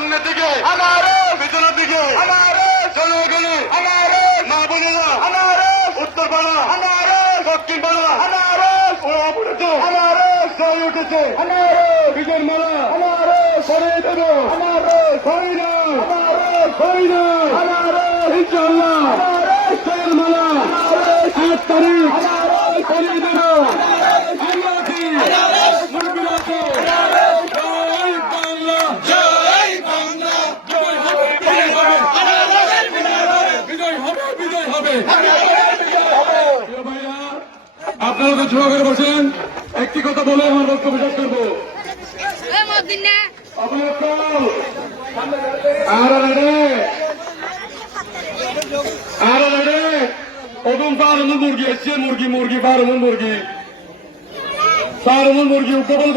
সামনের দিকে পিছনের দিকে চলে গেলে মা বোনেরা উত্তর পাড়া দক্ষিণ পাড়া জয় উঠেছে বিজয় মালা না না ইনশাল্লাহ মালা তারিখ দেব আমরা আছি মুরব্বীরা আছে জয় বাংলা জয় বাংলা জয় হবে বিজয় হবে বিজয় হবে প্রিয় ভাইরা, আপনারা তো ছোয়া করে বসেন। একটি কথা বলে আমার বক্তব্য শেষ করব। আর আর ওদম মুরগি এসছে মুরগি মুরগি পারমু মুরগি। পারমু মুরগি উপকূল